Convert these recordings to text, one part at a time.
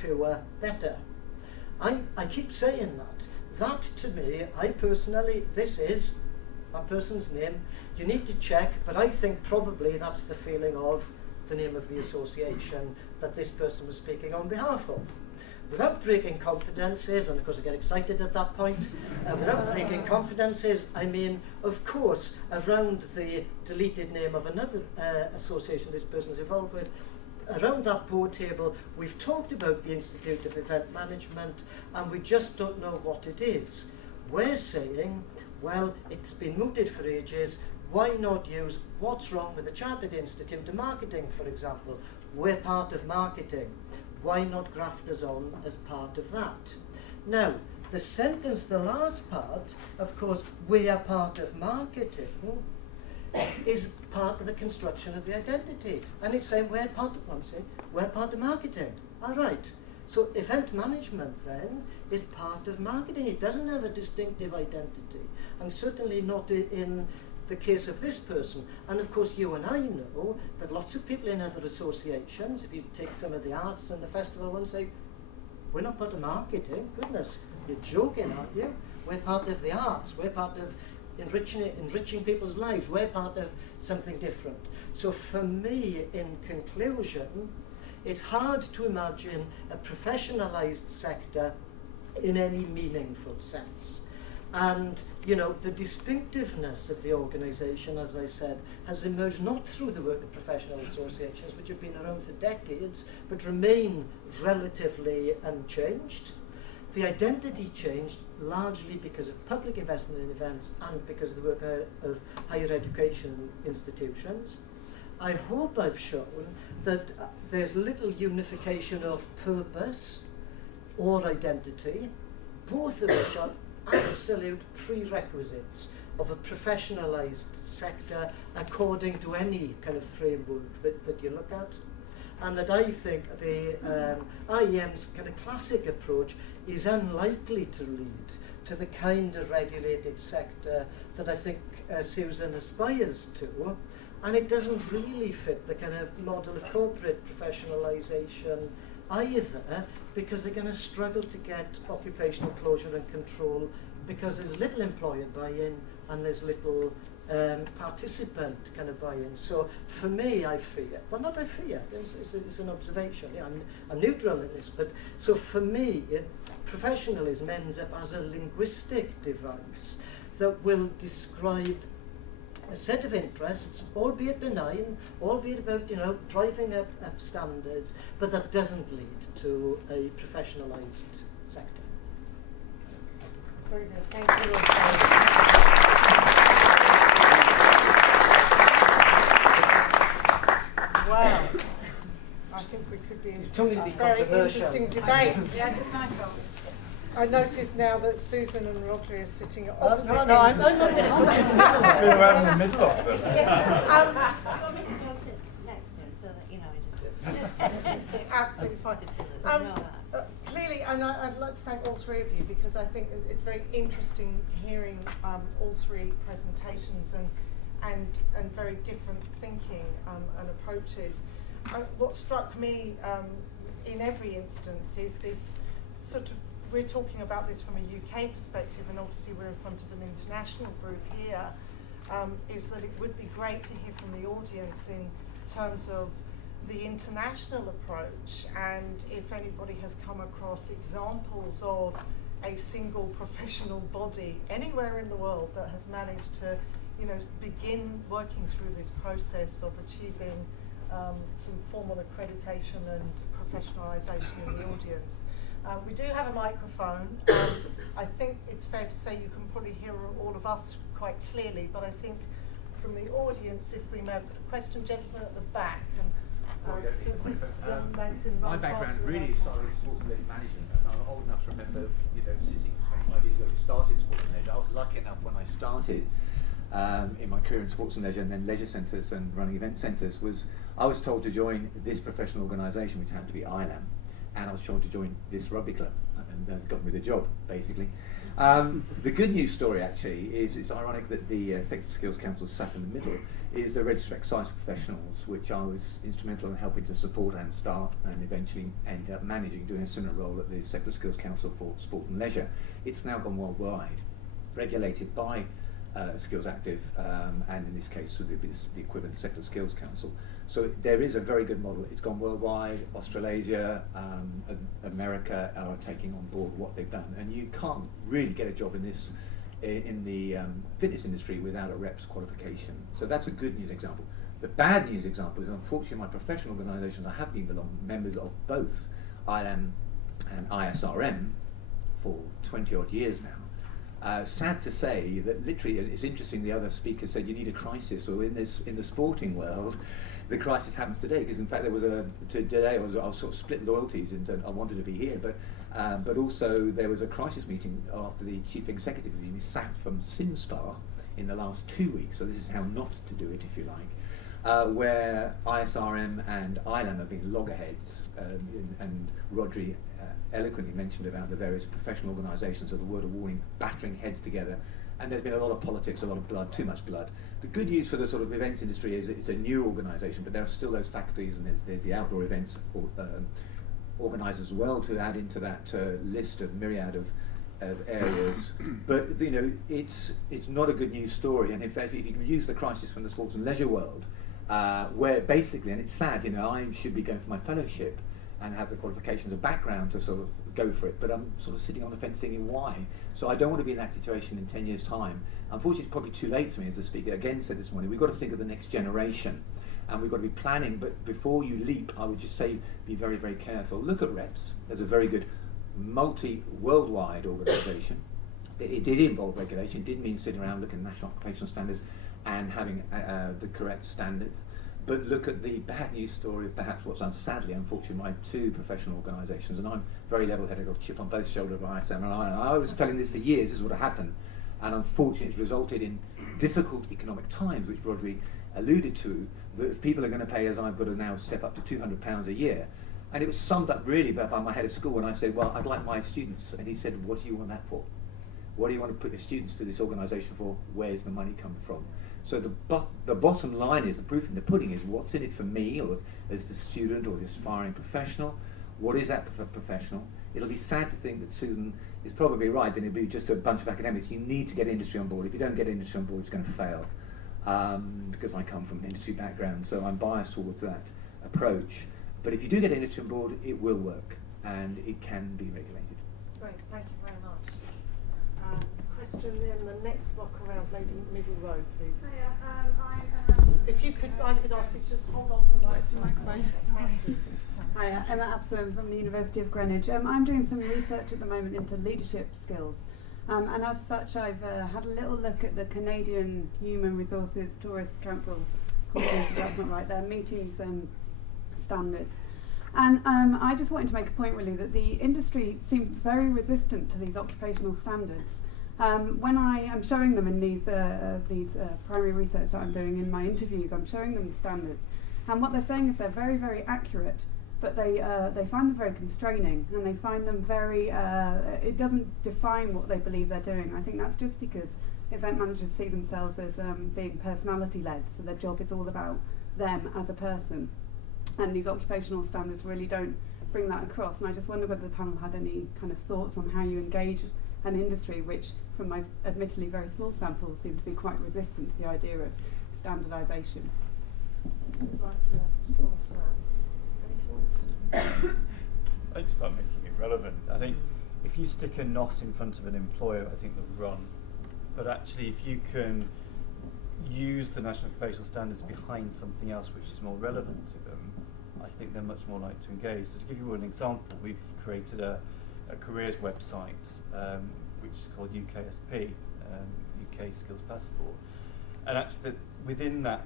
fewer better. I keep saying that. That to me, I personally, this is a person's name. You need to check, but I think probably that's the feeling of the name of the association that this person was speaking on behalf of. Without breaking confidences, and of course I get excited at that point, without breaking confidences, I mean, of course, around the deleted name of another association this person's involved with, around that board table, we've talked about the Institute of Event Management, and we just don't know what it is. We're saying, well, it's been mooted for ages, why not use what's wrong with the Chartered Institute of Marketing, for example? We're part of marketing. Why not graft us on as part of that? Now, the sentence, the last part, of course, we are part of marketing, is part of the construction of the identity. And it's saying we're part of marketing. All right. So event management then is part of marketing. It doesn't have a distinctive identity, and certainly not in the case of this person. And of course you and I know that lots of people in other associations, if you take some of the arts and the festival ones, say, we're not part of marketing. Goodness, you're joking, aren't you? We're part of the arts, we're part of enriching people's lives, we're part of something different. So for me, in conclusion, it's hard to imagine a professionalised sector in any meaningful sense. And, you know, the distinctiveness of the organisation, as I said, has emerged not through the work of professional associations, which have been around for decades, but remain relatively unchanged. The identity changed largely because of public investment in events and because of the work of higher education institutions. I hope I've shown that there's little unification of purpose or identity, both of which are absolute prerequisites of a professionalised sector according to any kind of framework that you look at. And that I think the IEM's kind of classic approach is unlikely to lead to the kind of regulated sector that I think Susan aspires to. And it doesn't really fit the kind of model of corporate professionalisation either, because they're going to struggle to get occupational closure and control because there's little employer buy-in and there's little participant kind of buy-in. So for me, I fear, well, not I fear, it's an observation. Yeah, I'm neutral in this, but so for me, professionalism ends up as a linguistic device that will describe a set of interests, albeit benign, albeit about, you know, driving up standards, but that doesn't lead to a professionalised sector. Very good. Thank you. Wow. I think we could be in a very interesting debate. Yeah, good night, Carl. I notice now that Susan and Rhodri are sitting at opposite ends. No, I'm not going to put you We're in the middle of them. It's absolutely fine. Clearly, and I'd like to thank all three of you, because I think it's very interesting hearing all three presentations and very different thinking and approaches. What struck me in every instance is this sort of, we're talking about this from a UK perspective, and obviously we're in front of an international group here, is that it would be great to hear from the audience in terms of the international approach, and if anybody has come across examples of a single professional body anywhere in the world that has managed to, you know, begin working through this process of achieving some formal accreditation and professionalisation in the audience. We do have a microphone. I think it's fair to say you can probably hear all of us quite clearly, but I think from the audience, if we may have a question, gentleman at the back. Since this young man can run my background faster really than I started in sports and leisure management, and I'm old enough to remember, you know, sitting 25 years ago we started sports and leisure. I was lucky enough when I started in my career in sports and leisure and then leisure centres and running event centres, I was told to join this professional organisation, which happened to be ILAM, and I was trying to join this rugby club, and that's got me the job, basically. The good news story actually is it's ironic that the Sector Skills Council sat in the middle, is the Register of Excise Professionals, which I was instrumental in helping to support and start, and eventually end up managing, doing a similar role at the Sector Skills Council for Sport and Leisure. It's now gone worldwide, regulated by Skills Active, and in this case would be the equivalent Sector Skills Council. So there is a very good model. It's gone worldwide. Australasia, America are taking on board what they've done, and you can't really get a job in this in the fitness industry without a reps qualification. So that's a good news example. The bad news example is, unfortunately, my professional organisations, I have been members of both ILM and ISRM for 20 odd years now. Sad to say that literally, it's interesting, the other speaker said you need a crisis, or in the sporting world, the crisis happens today, because in fact there was today I was sort of split loyalties into, I wanted to be here, but also there was a crisis meeting after the chief executive was sacked from SimSpa in the last 2 weeks, so this is how not to do it, if you like, where ISRM and ILM have been loggerheads, and Rhodri eloquently mentioned about the various professional organisations of the word of warning battering heads together, and there's been a lot of politics, a lot of blood, too much blood. The good news for the sort of events industry is it's a new organisation, but there are still those faculties, and there's the outdoor events organised as well to add into that list of myriad of areas. But you know, it's not a good news story. And in fact, if you can use the crisis from the sports and leisure world, where basically, and it's sad, you know, I should be going for my fellowship and have the qualifications and background to sort of go for it, but I'm sort of sitting on the fence thinking why. So I don't want to be in that situation in 10 years' time. Unfortunately, it's probably too late for me, as the speaker again said this morning. We've got to think of the next generation, and we've got to be planning, but before you leap, I would just say be very, very careful. Look at REPS. There's a very good worldwide organisation. It did involve regulation. It didn't mean sitting around looking at national occupational standards and having the correct standards. But look at the bad news story of perhaps what's sadly, unfortunately, my two professional organisations, and I'm very level-headed, got a chip on both shoulders of ISM, and I was telling this for years, this is what happened, and unfortunately it's resulted in difficult economic times, which Rhodri alluded to, that if people are going to pay, as I've got to now step up to £200 a year, and it was summed up really by my head of school when I said, well, I'd like my students, and he said, what do you want that for? What do you want to put your students through this organisation for? Where's the money come from? So the bottom line is, the proof in the pudding is, what's in it for me, or as the student or the aspiring professional? What is that professional? It'll be sad to think that Susan is probably right, then it'll be just a bunch of academics. You need to get industry on board. If you don't get industry on board, it's going to fail. Because I come from an industry background, so I'm biased towards that approach. But if you do get industry on board, it will work, and it can be regulated. Great, thank you very much. Question in the next block around, lady middle row, please. So If you could, I could ask you to just hold on for the microphone. Hi, Emma Absalom from the University of Greenwich. I'm doing some research at the moment into leadership skills, and as such I've had a little look at the Canadian Human Resources Tourist Council, if that's not right, their meetings and standards. And I just wanted to make a point really that the industry seems very resistant to these occupational standards. When I am showing them in these primary research that I'm doing in my interviews, I'm showing them the standards, and what they're saying is they're very, very accurate, but they find them very constraining, and they find them very, it doesn't define what they believe they're doing. I think that's just because event managers see themselves as being personality-led, so their job is all about them as a person, and these occupational standards really don't bring that across. And I just wonder whether the panel had any kind of thoughts on how you engage an industry which, from my admittedly very small sample, seem to be quite resistant to the idea of standardisation. Would like to respond to that. Any thoughts? I think it's about making it relevant. I think if you stick a NOS in front of an employer, I think they'll run. But actually, if you can use the national occupational standards behind something else which is more relevant to them, I think they're much more likely to engage. So to give you an example, we've created a careers website which is called UKSP, UK Skills Passport, and actually within that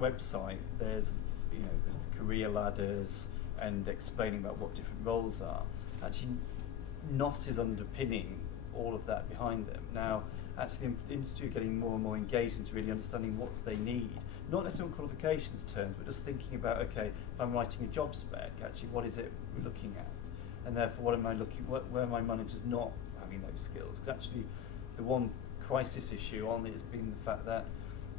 website there's the career ladders and explaining about what different roles are. Actually, NOS is underpinning all of that behind them. Now, actually, the industry are getting more and more engaged into really understanding what they need, not necessarily on qualifications terms, but just thinking about, okay, if I'm writing a job spec, actually, what is it we're looking at? and therefore what am I looking, where are my managers not having those skills? Because actually the one crisis issue on it has been the fact that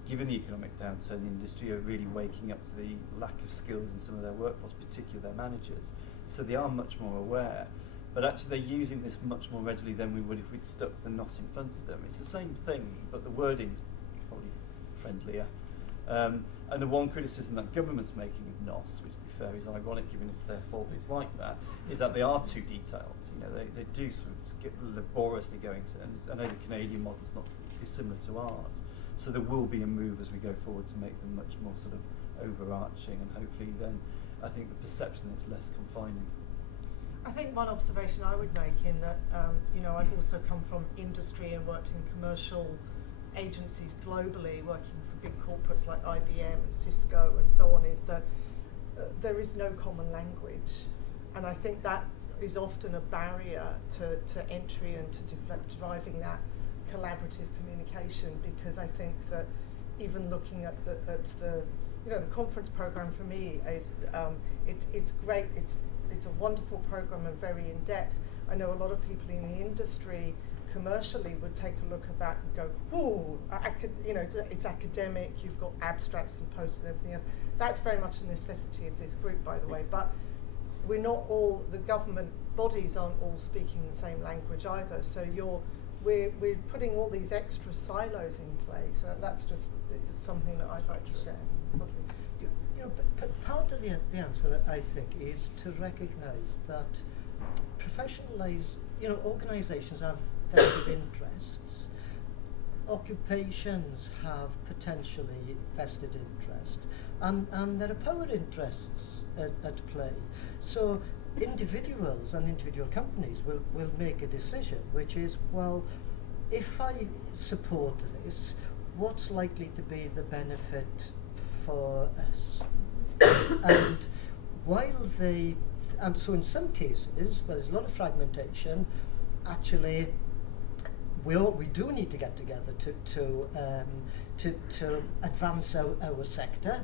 given the economic downturn, the industry are really waking up to the lack of skills in some of their workforce, particularly their managers. So they are much more aware, but actually they're using this much more readily than we would if we'd stuck the NOS in front of them. It's the same thing, but the wording's probably friendlier. And the one criticism that government's making of NOS, which to be fair is ironic given it's their fault, but it's like that, is that they are too detailed. You know, they do sort of get laboriously going to, and I know the Canadian model's not dissimilar to ours. So there will be a move as we go forward to make them much more sort of overarching, and hopefully then I think the perception is less confining. I think one observation I would make in that, you know, I've also come from industry and worked in commercial agencies globally, working for big corporates like IBM and Cisco and so on, is that there is no common language. And I think that is often a barrier to entry and to driving that collaborative communication, because I think that even looking at the you know, the conference program for me is it's great, it's a wonderful program and very in depth. I know a lot of people in the industry commercially would take a look at that and go, ooh, you know, it's academic, you've got abstracts and posts and everything else. That's very much a necessity of this group, by the way, but we're not all, the government bodies aren't all speaking the same language either, so we're putting all these extra silos in place, and that's just something that I'd like to share. You know, but part of the answer, I think, is to recognise that you know, organisations have vested interests, occupations have potentially vested interests, and there are power interests at play. So individuals and individual companies will make a decision, which is, well, if I support this, what's likely to be the benefit for us? And and so in some cases, where there's a lot of fragmentation, actually we do need to get together to advance our sector.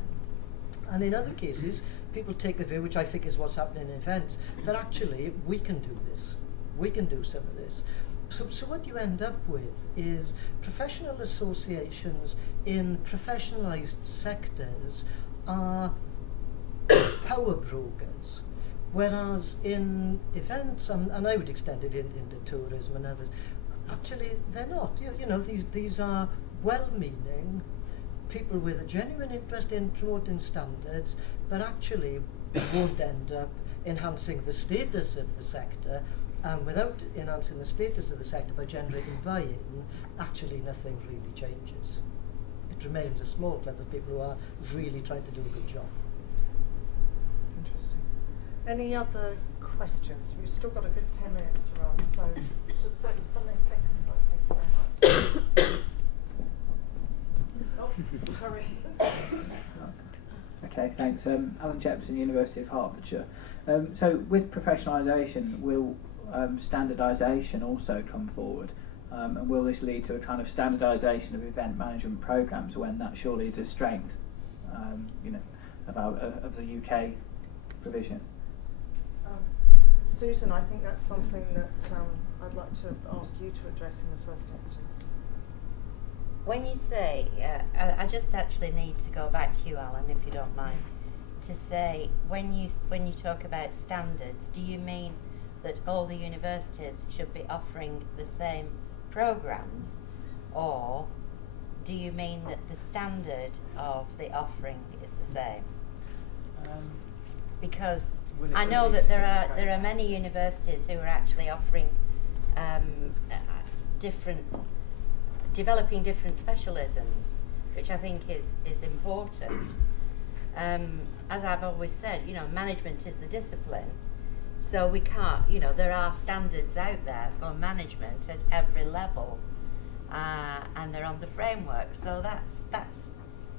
And in other cases, people take the view, which I think is what's happening in events, that actually we can do this. We can do some of this. So what you end up with is professional associations in professionalised sectors are power brokers, whereas in events, and I would extend it into tourism and others, actually they're not. You know, these are well-meaning people with a genuine interest in promoting standards, but actually won't end up enhancing the status of the sector, and without enhancing the status of the sector by generating buy-in, actually nothing really changes. It remains a small club of people who are really trying to do a good job. Interesting. Any other questions? We've still got a good 10 minutes to run, so just from a second, thank you very much. Sorry. Okay, thanks. Alan Jepson, University of Hertfordshire. So with professionalisation, will standardisation also come forward? And will this lead to a kind of standardisation of event management programmes when that surely is a strength, you know, of the UK provision? Susan, I think that's something that I'd like to ask you to address in the first instance. When you say, I just actually need to go back to you, Alan, if you don't mind, to say, when you talk about standards, do you mean that all the universities should be offering the same programmes, or do you mean that the standard of the offering is the same? Because I know that there are many universities who are actually offering developing different specialisms, which I think is important. As I've always said, you know, management is the discipline, so we can't, you know, there are standards out there for management at every level, and they're on the framework, so that's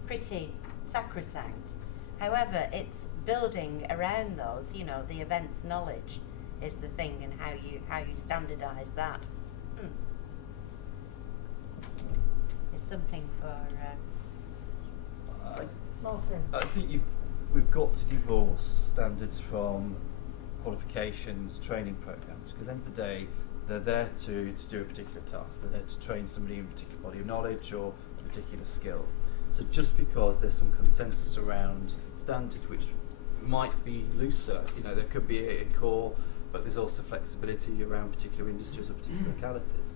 pretty sacrosanct. However, it's building around those, you know, the events knowledge is the thing, and how you standardise that. It's something for Martin. I think we've got to divorce standards from qualifications, training programs, because at the end of the day, they're there to do a particular task. They're there to train somebody in a particular body of knowledge or a particular skill. So just because there's some consensus around standards which might be looser, there could be a core, but there's also flexibility around particular industries or particular localities.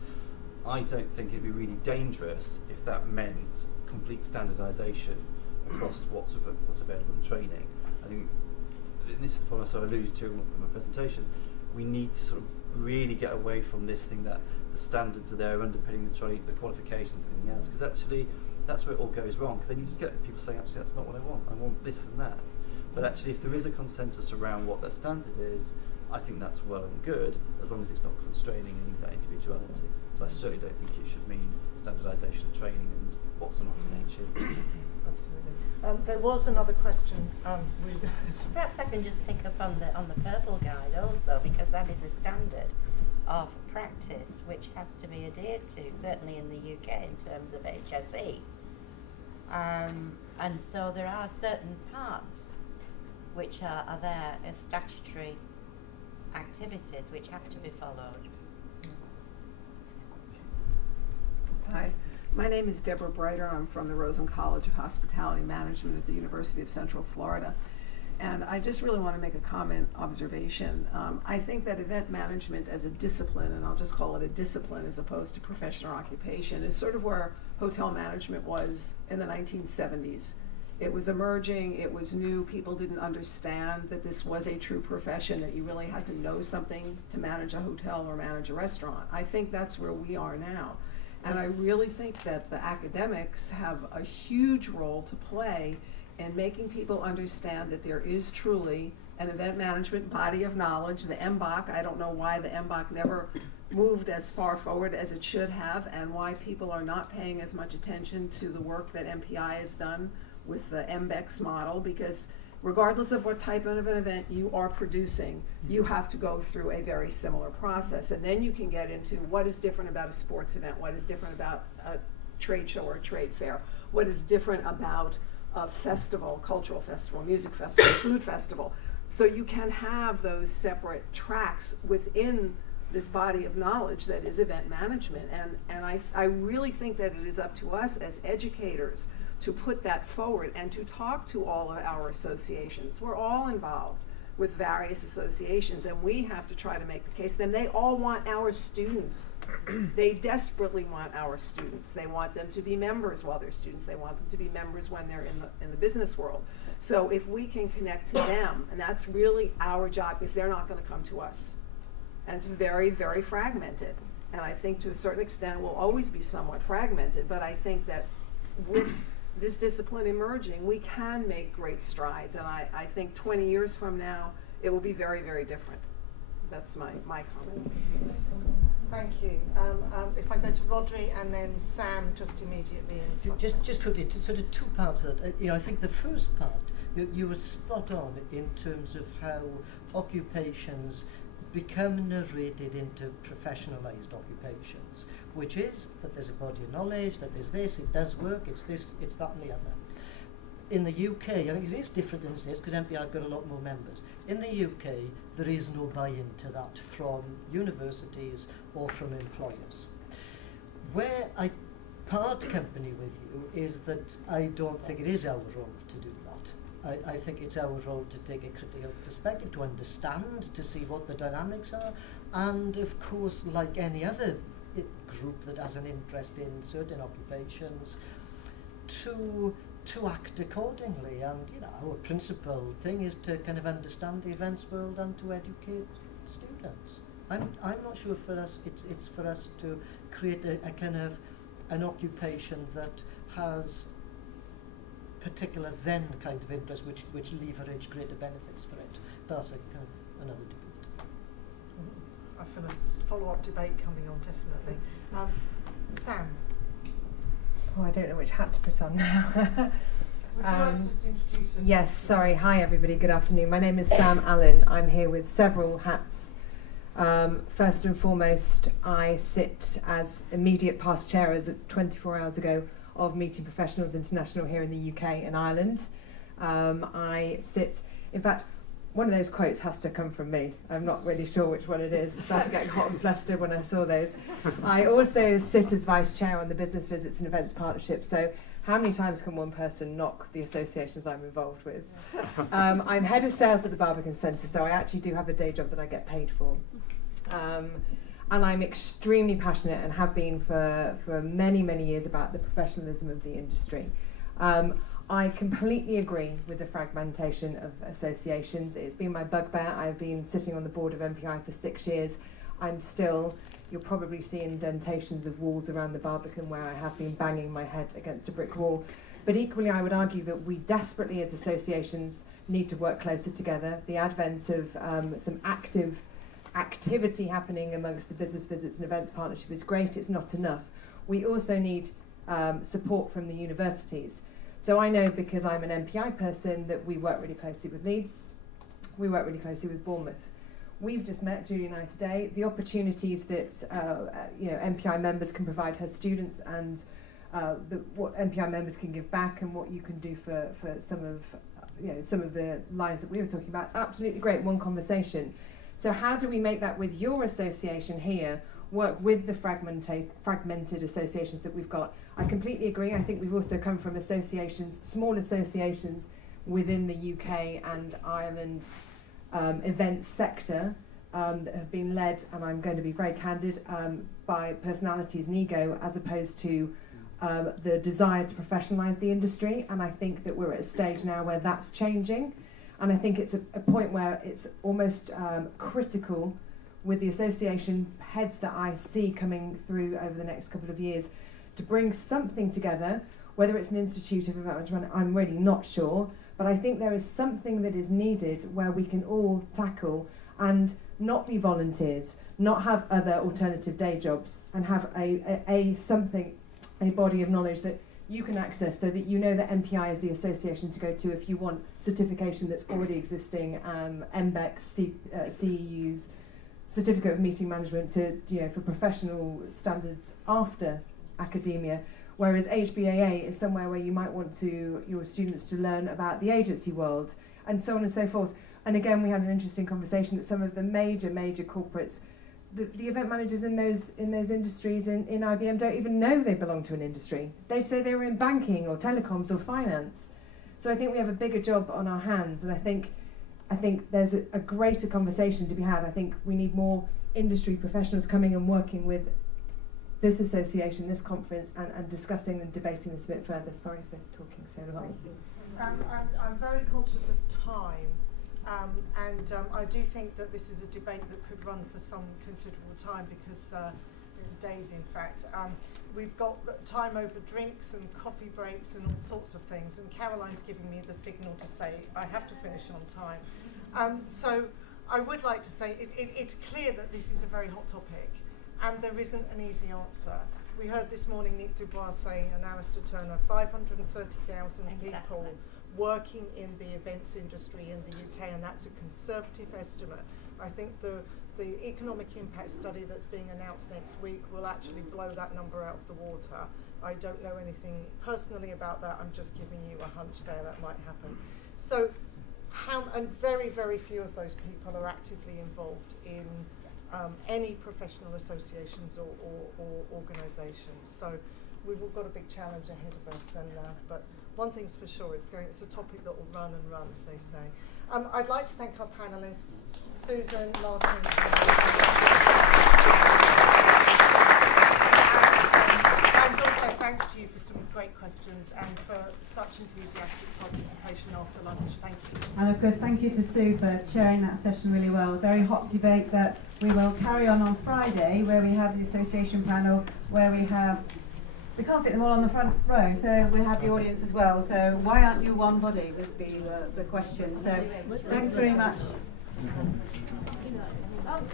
I don't think it'd be really dangerous if that meant complete standardisation across what's available in training. I think, and this is the point I sort of alluded to in my presentation, we need to sort of really get away from this thing that the standards are there underpinning the qualifications and everything else, because actually that's where it all goes wrong, because then you just get people saying, actually that's not what I want this and that. But actually if there is a consensus around what that standard is, I think that's well and good, as long as it's not constraining any of that individuality. But I certainly don't think it should mean standardisation of training and what's on offer nature. Absolutely. There was another question. Perhaps I can just pick up on the purple guide also, because that is a standard of practice which has to be adhered to, certainly in the UK in terms of HSE. And so there are certain parts which are there as statutory activities which have to be followed. Hi, my name is Deborah Breiter. I'm from the Rosen College of Hospitality Management at the University of Central Florida. And I just really want to make a observation. I think that event management as a discipline, and I'll just call it a discipline as opposed to profession or occupation, is sort of where hotel management was in the 1970s. It was emerging, it was new, people didn't understand that this was a true profession, that you really had to know something to manage a hotel or manage a restaurant. I think that's where we are now. And I really think that the academics have a huge role to play in making people understand that there is truly an event management body of knowledge. The MBOC, I don't know why the MBOC never moved as far forward as it should have, and why people are not paying as much attention to the work that MPI has done with the MBEX model, because regardless of what type of an event you are producing, you have to go through a very similar process. And then you can get into what is different about a sports event, what is different about a trade show or a trade fair, what is different about a festival, cultural festival, music festival, food festival. So you can have those separate tracks within this body of knowledge that is event management. And I really think that it is up to us as educators to put that forward and to talk to all of our associations. We're all involved with various associations, and we have to try to make the case. Then they all want our students. They desperately want our students. They want them to be members while they're students. They want them to be members when they're in the business world. So if we can connect to them, and that's really our job, because they're not going to come to us. And it's very, very fragmented. And I think to a certain extent will always be somewhat fragmented, but I think that with this discipline emerging, we can make great strides, and I think 20 years from now, it will be very, very different. That's my comment. Thank you. If I go to Rhodri and then Sam just immediately in front. Just quickly, sort of two parts of that. I think the first part, you were spot on in terms of how occupations become narrated into professionalised occupations, which is that there's a body of knowledge, that there's this, it does work, it's this, it's that and the other. In the UK, I think it is different in the States because MPI have got a lot more members. In the UK, there is no buy-in to that from universities or from employers. Where I part company with you is that I don't think it is our role to do that. I think it's our role to take a critical perspective, to understand, to see what the dynamics are, and of course, like any other group that has an interest in certain occupations, to act accordingly. And our principal thing is to kind of understand the events world and to educate students. I'm not sure for us it's for us to create a kind of an occupation that has particular then kind of interest which leverage greater benefits for it. That's a kind of another debate. I feel a follow-up debate coming on, definitely. Sam. Oh, I don't know which hat to put on now. Would you like to just introduce yourself? Yes, sorry. Hi everybody, good afternoon. My name is Sam Allen. I'm here with several hats. First and foremost, I sit as immediate past chair as of 24 hours ago of Meeting Professionals International here in the UK and Ireland. I sit, in fact, one of those quotes has to come from me. I'm not really sure which one it is. I started getting hot and flustered when I saw those. I also sit as vice chair on the Business Visits and Events Partnership, so how many times can one person knock the associations I'm involved with? I'm head of sales at the Barbican Centre, so I actually do have a day job that I get paid for. And I'm extremely passionate and have been for many, many years about the professionalism of the industry. I completely agree with the fragmentation of associations. It's been my bugbear. I've been sitting on the board of MPI for 6 years. I'm still, you'll probably see indentations of walls around the Barbican where I have been banging my head against a brick wall. But equally, I would argue that we desperately as associations need to work closer together. The advent of some activity happening amongst the Business Visits and Events Partnership is great. It's not enough. We also need support from the universities. So I know, because I'm an MPI person, that we work really closely with Leeds, we work really closely with Bournemouth. We've just met, Julie and I, today. The opportunities that MPI members can provide her students, and what MPI members can give back, and what you can do for some of the lines that we were talking about. It's absolutely great, one conversation. So how do we make that with your association here work with the fragmented associations that we've got? I completely agree. I think we've also come from associations, small associations within the UK and Ireland events sector that have been led, and I'm going to be very candid, by personalities and ego, as opposed to the desire to professionalise the industry. And I think that we're at a stage now where that's changing. And I think it's a point where it's almost critical with the association heads that I see coming through over the next couple of years to bring something together, whether it's an institute of event management, I'm really not sure, but I think there is something that is needed where we can all tackle and not be volunteers, not have other alternative day jobs, and have a body of knowledge that you can access, so that you know that MPI is the association to go to if you want certification that's already existing, MBEC, CEUs, certificate of meeting management for professional standards after academia, whereas HBAA is somewhere where you might want your students to learn about the agency world, and so on and so forth. And again, we had an interesting conversation that some of the major corporates, the event managers in those industries in IBM don't even know they belong to an industry. They say they were in banking or telecoms or finance. So I think we have a bigger job on our hands, and I think there's a greater conversation to be had. I think we need more industry professionals coming and working with this association, this conference, and discussing and debating this a bit further. Sorry for talking so long. I'm very conscious of time, and I do think that this is a debate that could run for some considerable time, because days, in fact. We've got time over drinks and coffee breaks and all sorts of things, and Caroline's giving me the signal to say I have to finish on time. So I would like to say it's clear that this is a very hot topic, and there isn't an easy answer. We heard this morning Nick Dubois say, and Alistair Turner, 530,000 people working in the events industry in the UK, and that's a conservative estimate. I think the economic impact study that's being announced next week will actually blow that number out of the water. I don't know anything personally about that. I'm just giving you a hunch there that might happen. So, and very, very few of those people are actively involved in any professional associations or organisations. So we've all got a big challenge ahead of us. And but one thing's for sure, it's a topic that will run and run, as they say. I'd like to thank our panellists, Susan, Martin, and also thanks to you for some great questions and for such enthusiastic participation after lunch. Thank you. And of course, thank you to Sue for chairing that session really well. A very hot debate that we will carry on Friday, where we have the association panel, where we can't fit them all on the front row, so we'll have the audience as well. So why aren't you one body would be the question. So thanks very much.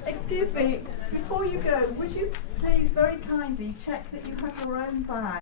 Excuse me, before you go, would you please very kindly check that you have your own bag?